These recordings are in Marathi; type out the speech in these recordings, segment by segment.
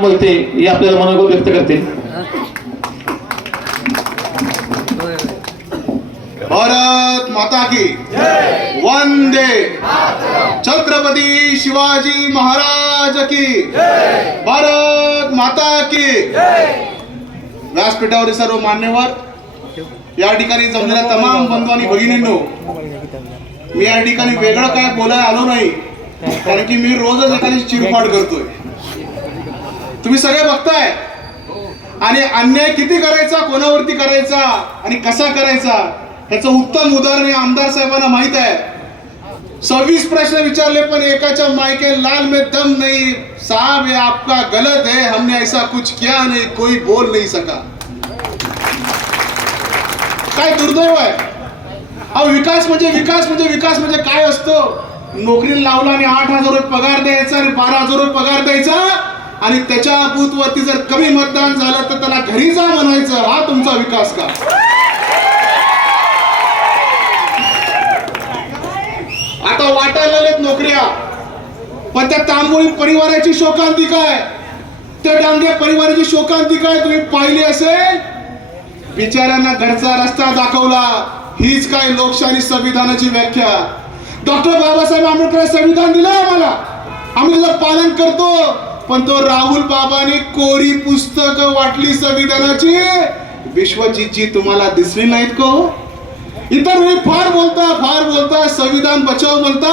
बोलते हे आपल्याला मनोगत व्यक्त करते. भारत माता की वंदे। छत्रपती शिवाजी महाराज की भारत माता की व्यासपीठावरील सर्व मान्यवर या ठिकाणी जमलेल्या तमाम बंधू आणि भगिनींनो मी या ठिकाणी वेगळं काय बोलायला आलो नाही कारण की मी रोजच एखादी चिरफाड करतोय. तुम्ही सगळे बघताय. आणि अन्याय किती करायचा कोणावरती करायचा आणि कसा करायचा ह्याचं उत्तम उदाहरण हे आमदार साहेबांना माहीत आहे. सव्वीस प्रश्न विचारले पण एकाच्या मायके लाल में दम नाही साहब हे आपका गलत है हमने ऐसा कुछ किया नहीं कोई बोल नाही सका. काय दुर्दैव आहे? अहो विकास म्हणजे विकास म्हणजे विकास म्हणजे काय असतो? नोकरीला लावला आणि आठ हजार रुपये पगार द्यायचा आणि बारा हजार रुपये पगार द्यायचा? आणि त्याच्या बूथवरती जर कमी मतदान झालं तर त्याला घरी जा म्हणायचं. हा तुमचा विकास का? आता वाटायला लागलेत नोकऱ्या. पण त्या तांबोळी परिवाराची शोकांती काय? त्या डांगे परिवाराची शोकांती काय तुम्ही पाहिली असेल? बिचाऱ्यांना घरचा रस्ता दाखवला. हीच काय लोकशाही संविधानाची व्याख्या. डॉक्टर बाबासाहेब आंबेडकर संविधान दिलं आम्हाला. आम्ही त्याचं पालन करतो. पण तो राहुल बाबाने कोरी पुस्तक वाटली संविधानाची. विश्वजीतजी तुम्हाला दिसली नाहीत को हो? इतर वेळी फार बोलता फार बोलता संविधान बचाव म्हणता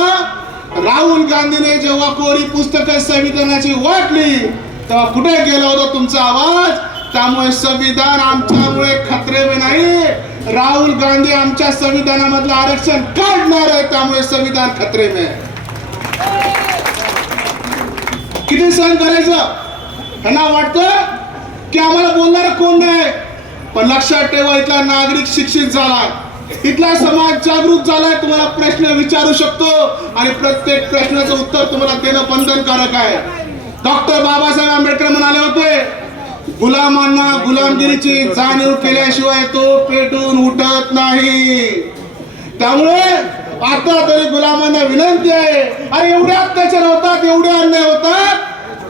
राहुल गांधीने जेव्हा कोरी पुस्तक संविधानाची वाटली तेव्हा कुठे गेला होता तुमचा आवाज? त्यामुळे संविधान आमच्यामुळे खतरे नाही. राहुल गांधी आमच्या संविधानामधलं आरक्षण काढणार आहे त्यामुळे संविधान खतरे में किती सहन करायचं? त्यांना वाटतं की आम्हाला बोलणार कोण नाही. पण लक्षात ठेवा इथला नागरिक शिक्षित झाला. इथला समाज जागृत झालाय तुम्हाला प्रश्न विचारू शकतो. आणि प्रत्येक प्रश्नाचं उत्तर तुम्हाला देणं बंधनकारक आहे. डॉक्टर बाबासाहेब आंबेडकर म्हणाले होते गुलामांना गुलामगिरीची जाणीव केल्याशिवाय तो पेटून उठत नाही. त्यामुळे आता तरी गुलामांना विनंती आहे. अरे एवढे अत्याचार होतात एवढे अन्याय होतात.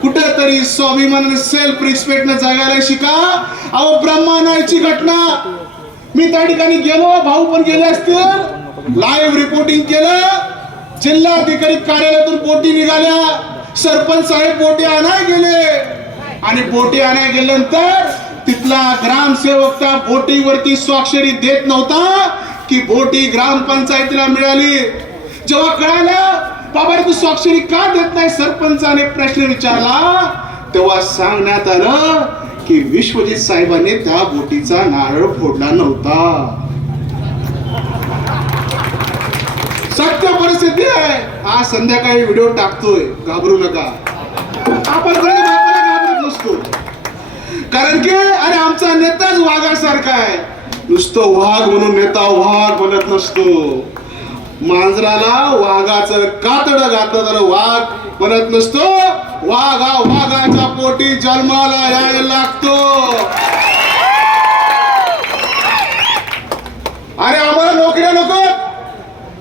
कुठेतरी स्वाभिमान सेल्फ रिस्पेक्ट न जगायला शिका. अहो ब्रह्मानाची घटना. मी त्या ठिकाणी गेलो भाऊ पण गेले असतील. लाईव्ह रिपोर्टिंग केलं. जिल्हाधिकारी कार्यालयातून बोटी निघाल्या. सरपंच साहेब बोटी आणाय गेले. आणि बोटी आणाय गेल्यानंतर तिथला ग्रामसेवक त्या बोटीवरती स्वाक्षरी देत नव्हता. की बोटी ग्रामपंचायतीला मिळाली. जेव्हा कळालं बाबा तू स्वाक्षरी का देत नाही? सरपंचाने प्रश्न विचारला. तेव्हा सांगण्यात आलं की विश्वजित साहेबांनी त्या बोटीचा नारळ फोडला नव्हता. सत्य परिस्थिती आहे. आज संध्याकाळी व्हिडिओ टाकतोय. घाबरू नका. आपण घाबरत नसतो. कारण की अरे आमचा नेताच वाघासारखा आहे. नुसतं वाघ म्हणून नेता वाघ म्हणत नसतो. मांजराला वाघाचं कातड घातलं तर वाघ म्हणत नसतो. वाघ हा वाघाच्या पोटी जन्माला यायला लागतो. अरे आम्हाला नोकऱ्या नको.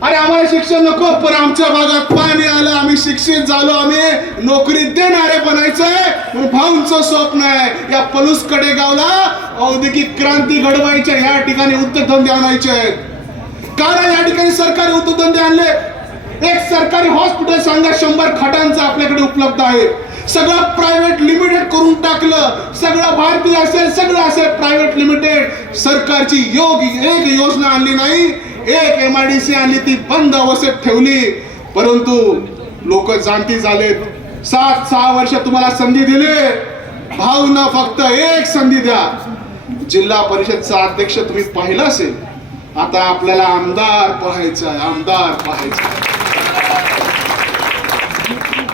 अरे आम्हाला शिक्षण नको पण आमच्या भागात पाणी आलं आम्ही शिक्षित झालो आम्ही नोकरी देणारे बनायचंय म्हणून भाऊंचं स्वप्न आहे. या पलूसकडे गावला औद्योगिक क्रांती घडवायच्या या ठिकाणी उत्तरधंदे आणायचे आहेत. कारण या ठिकाणी सरकारी उत्तरधंदे आणले. एक सरकारी हॉस्पिटल सांगा शंभर खाटांचं आपल्याकडे उपलब्ध आहे. सगळं प्रायव्हेट लिमिटेड करून टाकलं. सगळं भारतीय असेल सगळं असेल प्रायव्हेट लिमिटेड सरकारची योग एक योजना आणली नाही. एक एम आय डी सी आणली ती बंद अवस्थेत ठेवली. परंतु लोक जाणती झालेत. सात सहा वर्ष तुम्हाला संधी दिली. भाऊना फक्त एक संधी द्या. जिल्हा परिषदचा अध्यक्ष तुम्ही पाहिला असेल. आता आपल्याला आमदार पाहायचा आमदार पाहायचा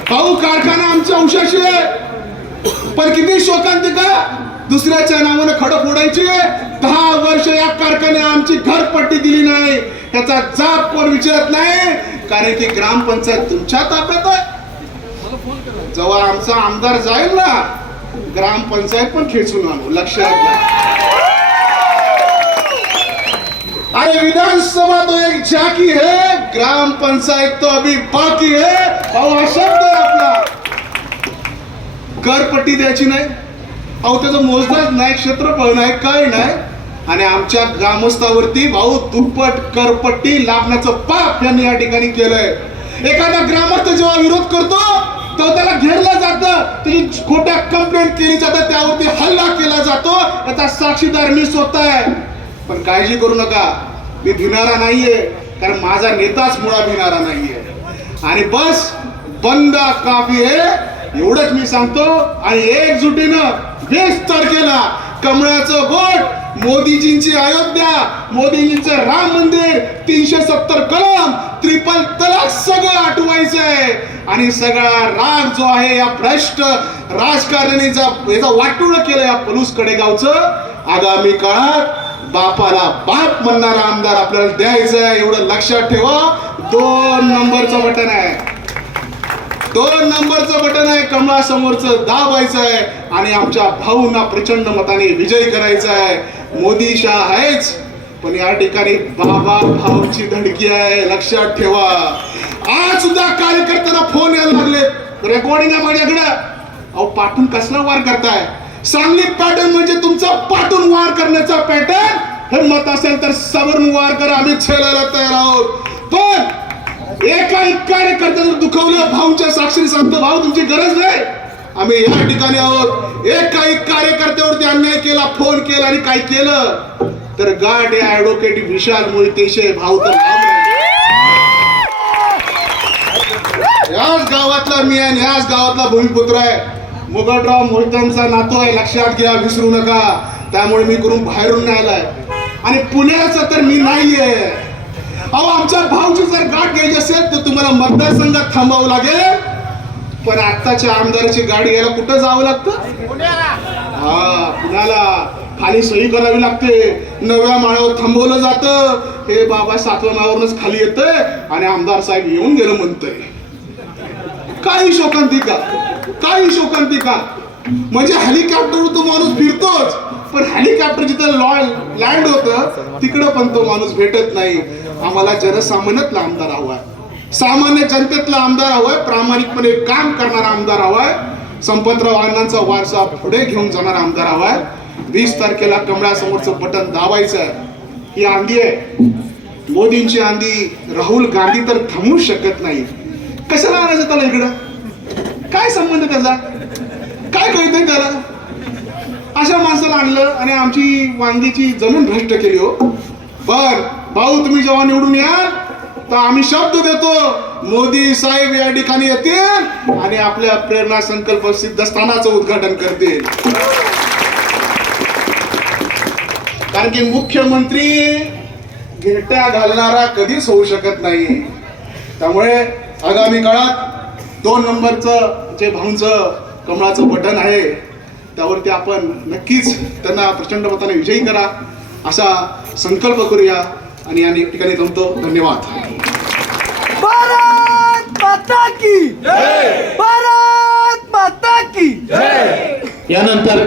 भाऊ कारखाना आमच्या अंशाशी आहे. पण किती शोकांतिका दुसऱ्याच्या नावानं खडं फोडायची. दहा वर्ष या कारखान्या आमची घरपट्टी दिली नाही. त्याचा जाप कोण विचारत नाही. कारण की ग्रामपंचायत तुमच्या ताब्यात आहे. जेव्हा आमचा आमदार जाईल ना ग्रामपंचायत पण खेचून आणू. लक्षात घ्या अरे विधानसभा तो एक झाकी है ग्राम पंचायत तो अभी बाकी है और हा शब्द आपला. करपट्टी द्यायची नाही. अहो त्याचं मोजदाच नाही क्षेत्रफळ नाही काय नाही. आणि आमच्या ग्रामस्थावरती भाऊ दुप्पट करपट्टी लाभण्याचं पाप यांनी या ठिकाणी केलंय. एखादा ग्रामस्थ जेव्हा विरोध करतो तेव्हा त्याला घेरलं जातं. त्याची खोट्या कंप्लेंट केली जातात त्यावरती हल्ला केला जातो. याचा साक्षीदार मी स्वतः आहे. पण काळजी करू नका. मी भिणारा नाहीये कारण माझा नेताच मुळा भिणारा नाहीये. आणि बस बंद काफी आहे. एवढंच मी सांगतो. आणि एकजुटीनं वीस तारखेला कमळाचं बोट मोदीजींची अयोध्या मोदीजींचं राम मंदिर तीनशे सत्तर कलम ट्रिपल तलाक सगळं आठवायचंय आणि सगळा राग जो आहे या भ्रष्ट राजकारण्यांचा याचा वाटूळ केलं या पलूस कडेगावचं. आगामी काळात बापाला बाप म्हणणारा आमदार आपल्याला द्यायचं आहे एवढं लक्षात ठेवा. दोन नंबरचं बटन आहे. दोन नंबरचं बटन आहे कमळा समोरचं दाबायचं आहे आणि आमच्या भाऊंना प्रचंड मताने विजयी करायचा आहे. मोदी शाह आहेच पण या ठिकाणी बाबा भाऊची धडकी आहे लक्षात ठेवा. आज सुद्धा कार्यकर्त्यांना फोन यायला लागले. रेकॉर्डिंग आहे माझ्याकडे. अहो पाठून कसला वार करताय? सांगली पॅटर्न म्हणजे तुमचा पाठून वार करण्याचा पॅटर्न हे मत असेल तर सवरून वार करा. आम्ही छेलायला तयार आहोत. एका एक कार्यकर्त्यानं दुखवलं भाऊच्या साक्षीने सांगतो भाऊ तुमची गरज नाही. आम्ही या ठिकाणी आहोत. एक काही कार्यकर्त्यावरती अन्याय केला फोन केला आणि काय केलं? तर गाठ या ऍडव्होकेट विशाल मोहितेशे भाऊ तर याच गावातला मी आणि याच गावातला भूमिपुत्र आहे. मुगटराव मोहितांचा नातो आहे लक्षात घ्या विसरू नका. त्यामुळे मी करून बाहेरून नाही आलाय आणि पुण्याचा तर मी नाहीये. अहो आमच्या भाऊची जर गाठ घ्यायची असेल तर तुम्हाला मतदारसंघात थांबावं लागेल. पण आत्ताच्या आमदाराची गाडी घ्यायला कुठं जावं लागतं? हा पुण्याला. खाली सही करावी लागते. नव्या माळावर थांबवलं जातं. हे बाबा सातव्या माळावरूनच खाली येतंय आणि आमदार साहेब येऊन गेलं म्हणतंय. काही शोकांतिका काही शोकांतिका म्हणजे हेलिकॉप्टर तो माणूस फिरतोच. पण हेलिकॉप्टर जिथं लँड होतं तिकडं पण तो माणूस भेटत नाही. आम्हाला जनसामान्यातला आमदार हवाय. सामान्य जनतेतला आमदार हवाय प्रामाणिकपणे काम करणारा आमदार हवाय. संपतराव अण्णांचा वारसा पुढे घेऊन जाणारा आमदार हवाय. वीस तारखेला कमळासमोरचं बटन दाबायचं आहे ही आंधी आहे. मोदींची आंधी राहुल गांधी तर थांबू शकत नाही. कशाला आणायचं त्याला इकडं? काय संबंध त्याचा? काय कळतंय त्याला? अशा माणसाला आणलं आणि आमची वांगीची जमीन भ्रष्ट केली हो. बर. भाऊ तुम्ही जेव्हा निवडून याल तर आम्ही शब्द देतो मोदी साहेब या ठिकाणी येतील आणि आपल्या प्रेरणा संकल्प सिद्धस्थानाचं उद्घाटन करतील. कारण की मुख्यमंत्री गिरट्या घालणारा कधीच होऊ शकत नाही. त्यामुळे आगामी काळात दोन नंबरचं जे भाऊंचं कमळाचं बटन आहे त्यावरती आपण नक्कीच त्यांना प्रचंड मताने विजयी करा असा संकल्प करूया. आणि या ठिकाणी जमतो धन्यवाद. भारत माता की भारत माता की यानंतर